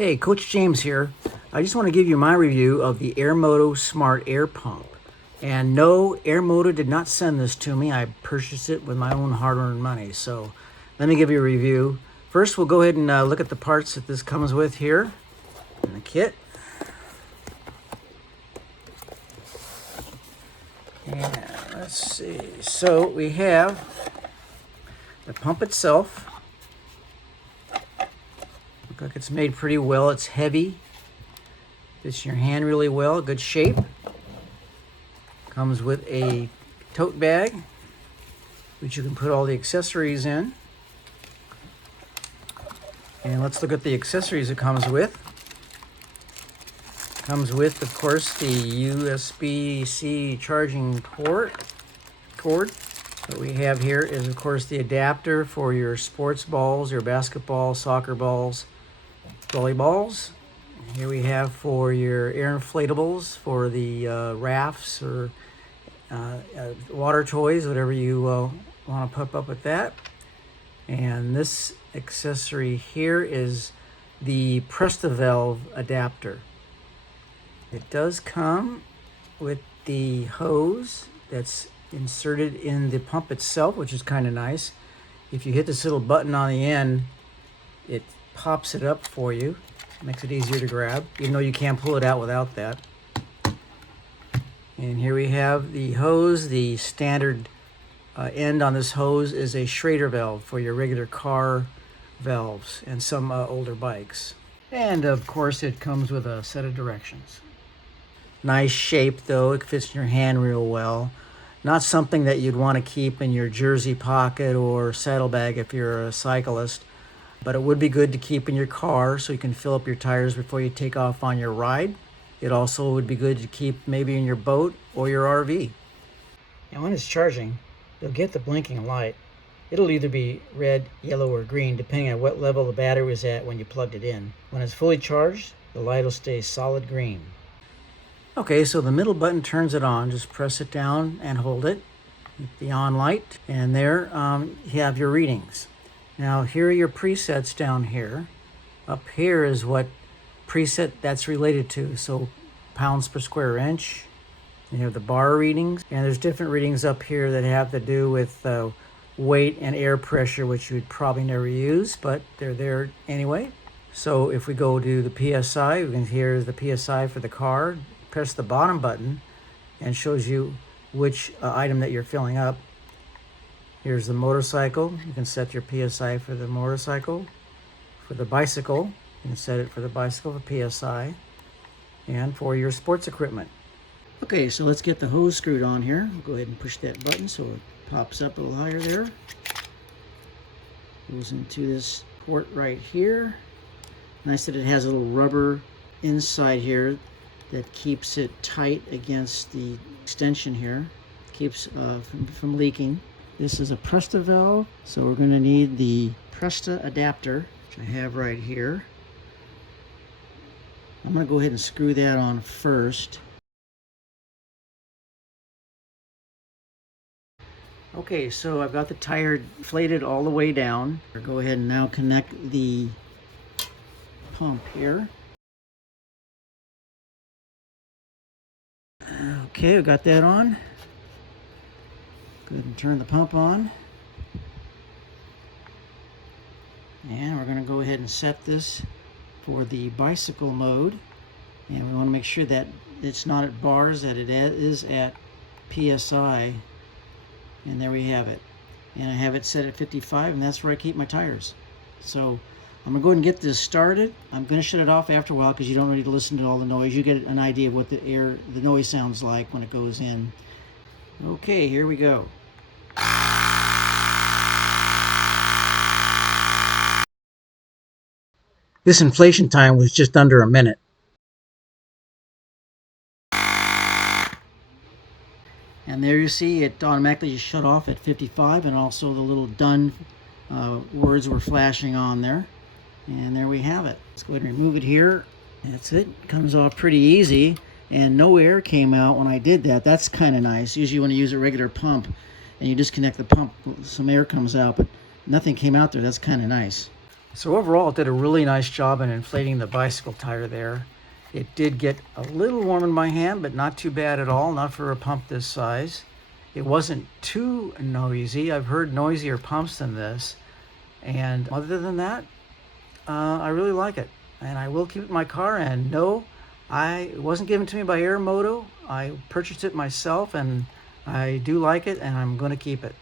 Hey, Coach James here. I just want to give you my review of the Airmoto Smart Air Pump. And no, Airmoto did not send this to me. I purchased it with my own hard-earned money. So let me give you a review. First, we'll go ahead and look at the parts that this comes with here in the kit. And let's see. So we have the pump itself. Look like it's made pretty well. It's heavy. Fits in your hand really well. Good shape. Comes with a tote bag, which you can put all the accessories in. And let's look at the accessories it comes with. Comes with, of course, the USB-C charging cord. What we have here is, of course, the adapter for your sports balls, your basketball, soccer balls, volleyballs. Here we have for your air inflatables, for the rafts or water toys, whatever you want to put up with that. And this accessory here is the Presta valve adapter. It does come with the hose that's inserted in the pump itself, which is kind of nice. If you hit this little button on the end, it pops it up for you. Makes it easier to grab, even though you can't pull it out without that. And here we have the hose. The standard end on this hose is a Schrader valve for your regular car valves and some older bikes. And of course it comes with a set of directions. Nice shape though, it fits in your hand real well. Not something that you'd want to keep in your jersey pocket or saddlebag if you're a cyclist, but it would be good to keep in your car so you can fill up your tires before you take off on your ride. It also would be good to keep maybe in your boat or your RV. And when it's charging, you'll get the blinking light. It'll either be red, yellow, or green depending on what level the battery was at when you plugged it in. When it's fully charged, the light will stay solid green. Okay, so the middle button turns it on. Just press it down and hold it. Hit the on light, and there you have your readings. Now here are your presets down here. Up here is what preset that's related to. So pounds per square inch. You have the bar readings, and there's different readings up here that have to do with weight and air pressure, which you would probably never use, but they're there anyway. So if we go to the PSI, we can hear the PSI for the car. Press the bottom button and shows you which item that you're filling up. Here's the motorcycle. You can set your PSI for the motorcycle. For the bicycle, you can set it for the bicycle for PSI. And for your sports equipment. Okay, so let's get the hose screwed on here. We'll go ahead and push that button so it pops up a little higher there. Goes into this port right here. Nice that it has a little rubber inside here that keeps it tight against the extension here. Keeps from leaking. This is a Presta valve, so we're going to need the Presta adapter, which I have right here. I'm going to go ahead and screw that on first. Okay, so I've got the tire inflated all the way down. I'll go ahead and now connect the pump here. Okay, I've got that on. Go ahead and turn the pump on. And we're going to go ahead and set this for the bicycle mode. And we want to make sure that it's not at bars, that it is at PSI. And there we have it. And I have it set at 55, and that's where I keep my tires. So I'm going to go ahead and get this started. I'm going to shut it off after a while because you don't need to listen to all the noise. You get an idea of what the noise sounds like when it goes in. Okay, here we go. This inflation time was just under a minute. And there you see it automatically just shut off at 55, and also the little done words were flashing on there. And there we have it. Let's go ahead and remove it here. That's it. Comes off pretty easy, and no air came out when I did that. That's kind of nice. Usually when you use a regular pump and you disconnect the pump, some air comes out, but nothing came out there. That's kind of nice. So overall, it did a really nice job in inflating the bicycle tire there. It did get a little warm in my hand, but not too bad at all, not for a pump this size. It wasn't too noisy. I've heard noisier pumps than this. And other than that, I really like it. And I will keep it in my car. And no, it wasn't given to me by Airmoto. I purchased it myself, and I do like it, and I'm going to keep it.